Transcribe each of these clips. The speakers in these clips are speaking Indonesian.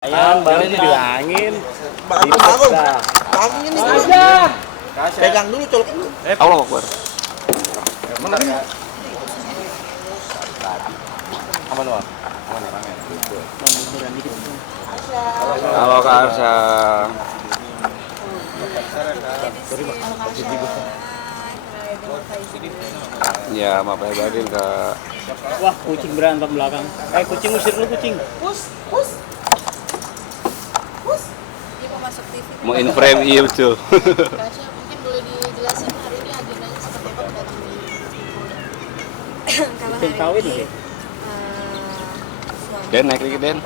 Ayam baru dibilangin. Bangun ini Aja. pegang dulu colok dulu. Allah Akbar. Mana ini? Aman wah. Aman ya rame. Halo Kak Arsa. Ya, maaf ya batin Kak. Wah, kucing berantem belakang. Kucing usir lu kucing. Pus. Dia mau masuk TV. Mau in frame iya betul. Tasya, mungkin boleh dijelasin hari ini agendanya seperti apa kedatangan di Kalau Kucing kawin ini ini. Den, naik dikit, Den.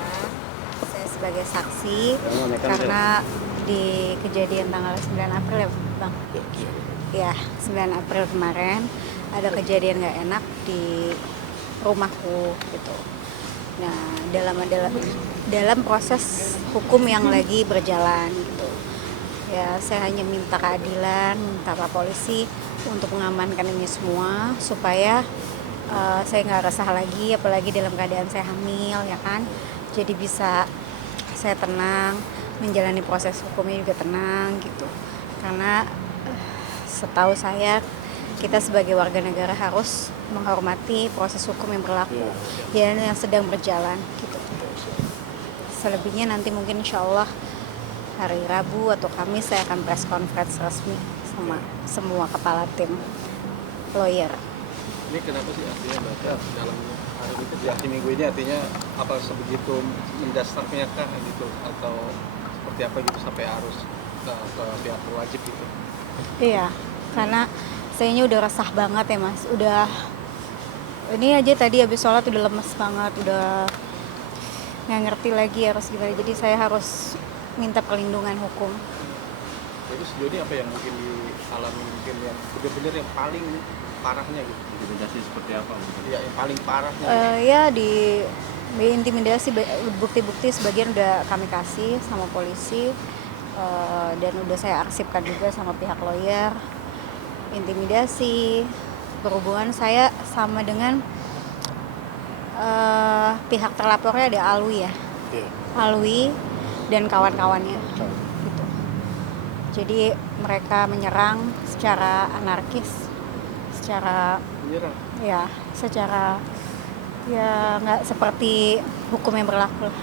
saya sebagai saksi Oh, naik kan, karena di kejadian tanggal 9 April ya Bang? Ya, 9 April kemarin ada kejadian nggak enak di rumahku gitu. Nah, dalam proses hukum yang lagi berjalan gitu. Ya, saya hanya minta keadilan, minta Pak Polisi untuk mengamankan ini semua supaya saya nggak resah lagi, apalagi dalam keadaan saya hamil ya kan. Jadi bisa saya tenang, menjalani proses hukumnya juga tenang gitu. Karena setahu saya kita sebagai warga negara harus menghormati proses hukum yang berlaku dan yang sedang berjalan gitu. Selebihnya nanti mungkin insya Allah hari Rabu atau Kamis saya akan press conference resmi sama semua kepala tim lawyer. Ini kenapa sih artinya Bapak dalam hari itu di akhir minggu ini artinya apa sebegitu mendasarnya kah gitu atau seperti apa gitu sampai harus ke pihak berwajib gitu? Iya, karena sayanya udah resah banget ya Mas. Udah ini aja tadi habis sholat udah lemes banget, udah nggak ngerti lagi harus gimana. Jadi saya harus minta perlindungan hukum. Jadi sejauh ini apa yang mungkin dialami mungkin yang benar-benar yang paling parahnya gitu? Intimidasi seperti apa? Ya yang paling parahnya. Ya diintimidasi, bukti-bukti sebagian udah kami kasih sama polisi dan udah saya arsipkan juga sama pihak lawyer. Intimidasi, berhubungan saya sama dengan pihak terlapornya ada Alwi ya, Alwi dan kawan-kawannya gitu. Jadi mereka menyerang secara anarkis, secara Menyerang. ya secara ya nggak seperti hukum yang berlaku lah.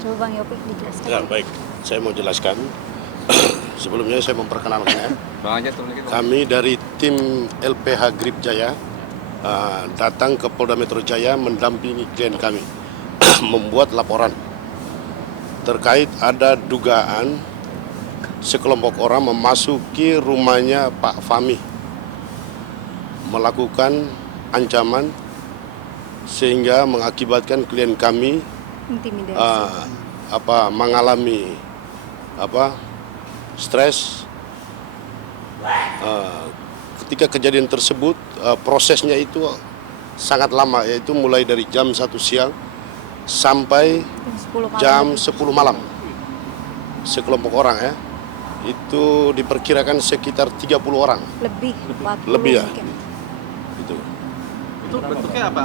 Coba Bang Yopi dijelaskan. Ya baik, saya mau jelaskan. Sebelumnya saya memperkenalkan ya. Bang aja tuh dikit. Kami dari tim LPH Grip Jaya datang ke Polda Metro Jaya mendampingi klien kami membuat laporan terkait ada dugaan sekelompok orang memasuki rumahnya Pak Fahmi melakukan ancaman sehingga mengakibatkan klien kami Intimidasi. mengalami stres. Ketika kejadian tersebut prosesnya itu sangat lama, yaitu mulai dari jam 1 siang sampai jam 10 malam. Sekelompok orang ya, itu diperkirakan sekitar 30 orang. Lebih 40 Lebih ya? mungkin. Gitu. Itu bentuknya apa?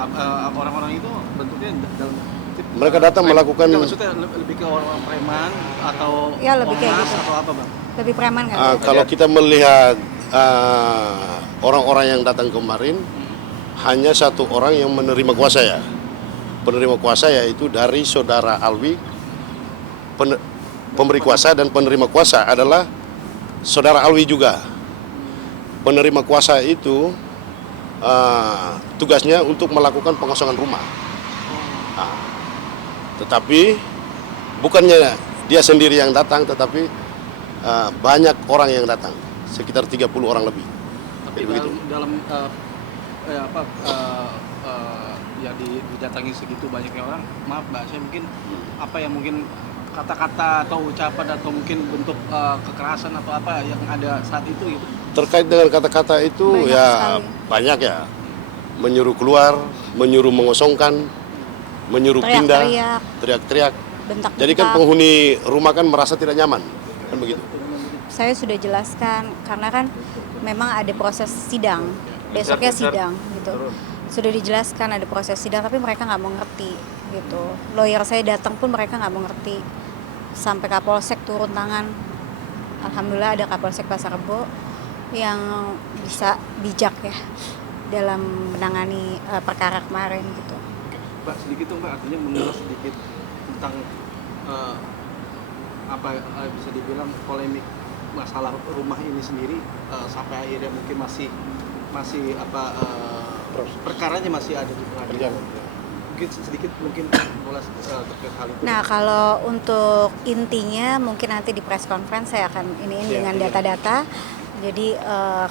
Orang-orang itu bentuknya dalam Mereka datang melakukan maksudnya lebih ke orang-orang preman atau Ya, lebih kayak ormas gitu. atau apa Bang? Lebih preman kan? kalau kita melihat orang-orang yang datang kemarin, hanya satu orang yang menerima kuasa ya. Penerima kuasa yaitu dari saudara Alwi. Pemberi kuasa dan penerima kuasa adalah saudara Alwi juga. Penerima kuasa itu tugasnya untuk melakukan pengosongan rumah. Tetapi bukannya dia sendiri yang datang, tetapi banyak orang yang datang, sekitar 30 orang lebih. Tapi Jadi begitu. dalam ya didatangi segitu banyaknya orang, maaf Mbak, saya mungkin apa yang mungkin kata-kata atau ucapan atau mungkin bentuk kekerasan atau apa yang ada saat itu gitu. Terkait dengan kata-kata itu Banyak ya sekali. banyak ya, menyuruh keluar, menyuruh mengosongkan, menyuruh pindah, Teriak-teriak, teriak-teriak. bentak-bentak. Jadi kan penghuni rumah kan merasa tidak nyaman, kan begitu. Saya sudah jelaskan karena kan memang ada proses sidang, besoknya sidang gitu. Sudah dijelaskan ada proses sidang tapi mereka nggak mengerti. gitu. Lawyer saya datang pun mereka nggak mengerti. Sampai Kapolsek turun tangan. Alhamdulillah ada Kapolsek Pasar Rebo yang bisa bijak ya dalam menangani perkara kemarin gitu. Mbak, sedikit dong Mbak, artinya mengulas sedikit tentang bisa dibilang polemik masalah rumah ini sendiri sampai akhirnya mungkin masih perkaranya masih ada di pengadilan. Mungkin sedikit mengulas terkait hal itu. Nah, kalau untuk intinya mungkin nanti di press conference saya akan dengan data-data. Jadi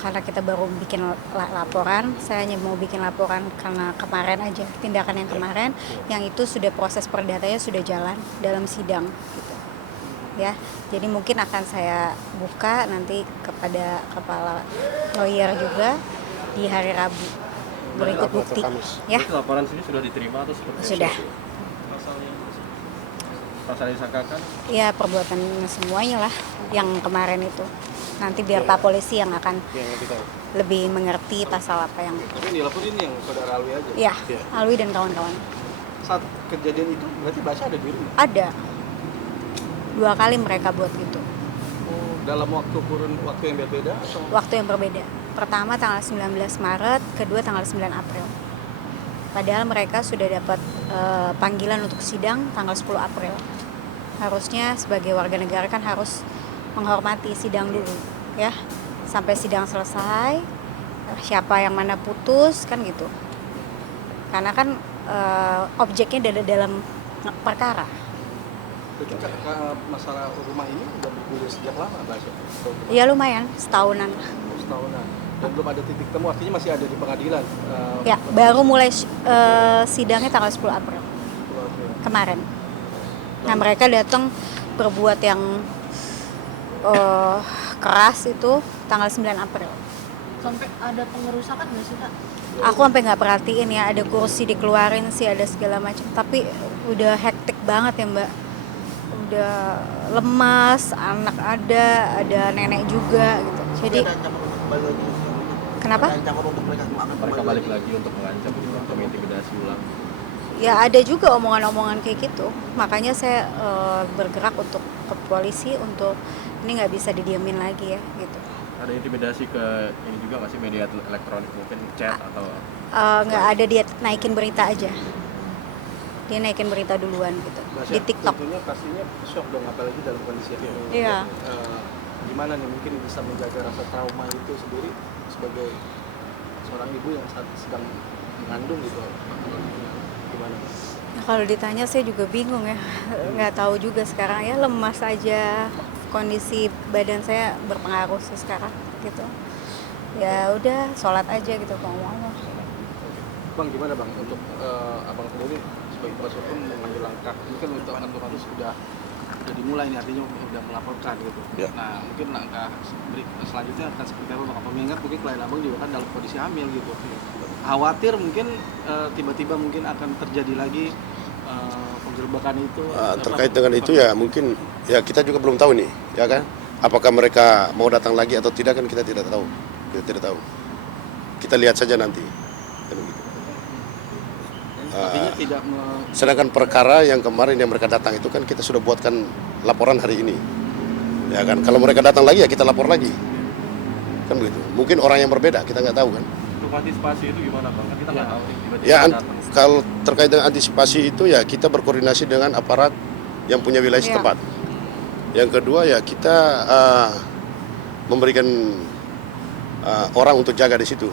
karena kita baru bikin laporan, saya hanya mau bikin laporan karena kemarin aja, tindakan yang kemarin, yang itu sudah proses perdatanya sudah jalan dalam sidang gitu. Ya, jadi mungkin akan saya buka nanti kepada kepala lawyer juga di hari Rabu berikut bukti. Ya, Itu laporan sini sudah diterima atau seperti sudah. Pasal yang disangkakan? Ya, perbuatan semuanya lah yang kemarin itu. Nanti biar Pak Polisi yang akan lebih mengerti pasal apa yang. Tapi yang dilaporin yang saudara Alwi aja. Ya, Alwi dan kawan-kawan. Saat kejadian itu berarti Basya ada di rumah. Ada 2 kali mereka buat gitu. Dalam kurun waktu yang berbeda atau? Waktu yang berbeda. Pertama tanggal 19 Maret, kedua tanggal 9 April. Padahal mereka sudah dapat panggilan untuk sidang tanggal 10 April. Harusnya sebagai warga negara kan harus menghormati sidang dulu ya. Sampai sidang selesai, siapa yang mana putus kan gitu. Karena kan objeknya dalam perkara. Itu masalah rumah ini udah bergulir sejak lama Basya? Ya lumayan, setahunan. Setahunan. Dan belum ada titik temu, artinya masih ada di pengadilan. Ya, baru mulai sidangnya tanggal 10 April kemarin. Nah, mereka datang berbuat yang keras itu tanggal 9 April. Sampai ada pengerusakan nggak sih Kak? Aku sampai nggak perhatiin ya, ada kursi dikeluarin sih, ada segala macam. Tapi udah hektik banget ya Mbak. Udah lemas, anak ada nenek juga gitu. Jadi kenapa? Mereka balik lagi untuk mengancam untuk mengintimidasi ulang. Ya ada juga omongan-omongan kayak gitu. Makanya saya bergerak untuk ke polisi untuk ini nggak bisa didiemin lagi ya gitu. Ada intimidasi ke ini juga nggak sih, media elektronik, mungkin chat atau? Nggak ada, dia naikin berita aja. Dia naikin berita duluan gitu di TikTok. Tentunya pastinya shock dong, apalagi dalam kondisi yang ini. Iya. Gimana nih mungkin bisa menjaga rasa trauma itu sendiri sebagai seorang ibu yang saat sedang mengandung gitu. Gimana? Nah, kalau ditanya saya juga bingung ya, nggak tahu juga sekarang ya, lemas aja, kondisi badan saya berpengaruh sih sekarang gitu. Ya udah, sholat aja gitu kalau mau. Bang, gimana Bang untuk abang sendiri sebagai kuasa hukum mengambil langkah? Mungkin untuk kasus sudah dimulai nih, artinya sudah melaporkan gitu. Ya. Nah mungkin langkah selanjutnya akan seperti apa Bang? Mengingat mungkin klien abang juga kan dalam kondisi hamil gitu. Khawatir mungkin tiba-tiba mungkin akan terjadi lagi penggerbekan itu. Terkait dengan itu ya mungkin ya kita juga belum tahu nih, ya kan? Apakah mereka mau datang lagi atau tidak kan kita tidak tahu. Kita tidak tahu. Kita lihat saja nanti. Kan begitu. Artinya tidak Sedangkan perkara yang kemarin yang mereka datang itu kan kita sudah buatkan laporan hari ini. Ya kan? Kalau mereka datang lagi ya kita lapor lagi. Kan begitu. Mungkin orang yang berbeda, kita nggak tahu kan. Untuk antisipasi itu gimana Bang? Kan kita nggak tahu nih, tiba-tiba Ya datang. kalau terkait dengan antisipasi itu ya kita berkoordinasi dengan aparat yang punya wilayah Iya. setempat. Yang kedua ya kita memberikan orang untuk jaga di situ,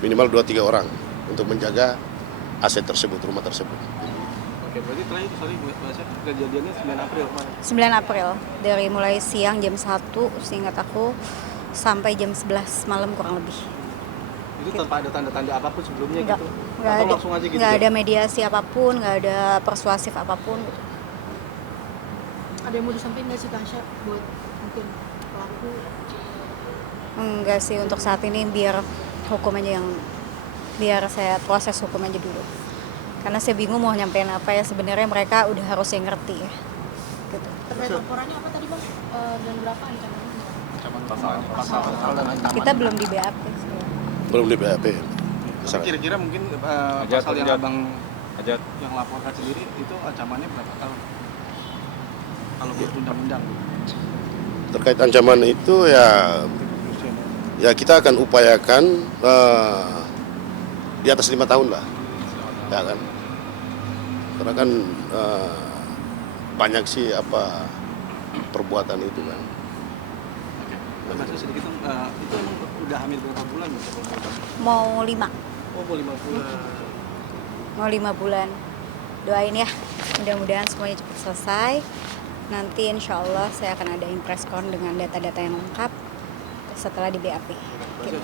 minimal 2-3 orang untuk menjaga aset tersebut, rumah tersebut. Oke, berarti terakhir Basya kejadiannya 9 April kemarin. 9 April dari mulai siang jam 1 seingat aku sampai jam 11 malam kurang lebih. Itu tanpa ada tanda-tanda apapun sebelumnya Nggak, gitu? nggak Atau ada, langsung aja gitu? nggak ya? ada mediasi apapun, nggak ada persuasif apapun gitu. Ada yang mau disampaikan nggak sih Tasya buat mungkin pelaku? Enggak sih, untuk saat ini biar hukum aja biar saya proses hukum aja dulu. Karena saya bingung mau nyampein apa ya, sebenarnya mereka udah harus yang ngerti ya. Gitu. Terkait laporannya apa tadi Bang? Dan berapa ancamannya? Pasal dan ancaman. Kita belum di BAP sih. Belum di BAP. Kira-kira mungkin Aja pasal yang terjadi. abang Hajat. Yang laporkan sendiri itu ancamannya berapa tahun? Kalau menurut undang-undang. Terkait ancaman itu ya kita akan upayakan di atas 5 tahun lah, ya kan? Karena kan banyak sih perbuatan itu kan. Masih sedikit itu emang udah hamil berapa bulan? Mau 5. Oh, mau 5 bulan. Mau 5 bulan. Doain ya, mudah-mudahan semuanya cepat selesai. Nanti insya Allah saya akan adain press con dengan data-data yang lengkap setelah di BAP. Bahasa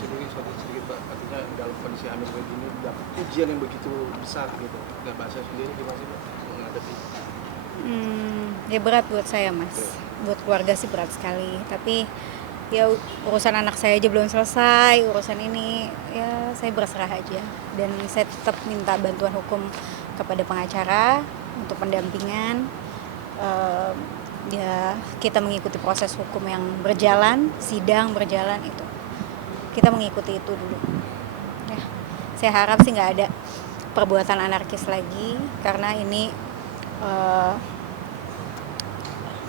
sedikit Pak, artinya dalam kondisi hamil begini dapat ujian yang begitu besar gitu. Dan bahasa sendiri gimana sih Pak menghadapi? Ya berat buat saya Mas. Buat keluarga sih berat sekali. Tapi ya urusan anak saya aja belum selesai, urusan ini ya saya berserah aja. Dan saya tetap minta bantuan hukum kepada pengacara untuk pendampingan. Ya kita mengikuti proses hukum yang berjalan, sidang berjalan itu. Kita mengikuti itu dulu. Ya, saya harap sih nggak ada perbuatan anarkis lagi karena ini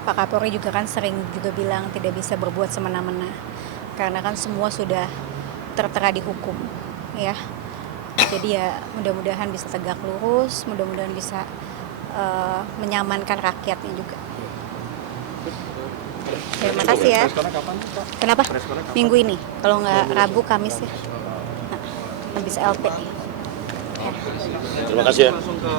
Pak Kapolri juga kan sering juga bilang tidak bisa berbuat semena-mena karena kan semua sudah tertera di hukum, ya. Jadi ya mudah-mudahan bisa tegak lurus, mudah-mudahan bisa menyamankan rakyatnya juga. Terima kasih ya. Kenapa? Minggu ini, kalau nggak Rabu, Kamis ya. Habis LP. Terima kasih ya. Langsung ke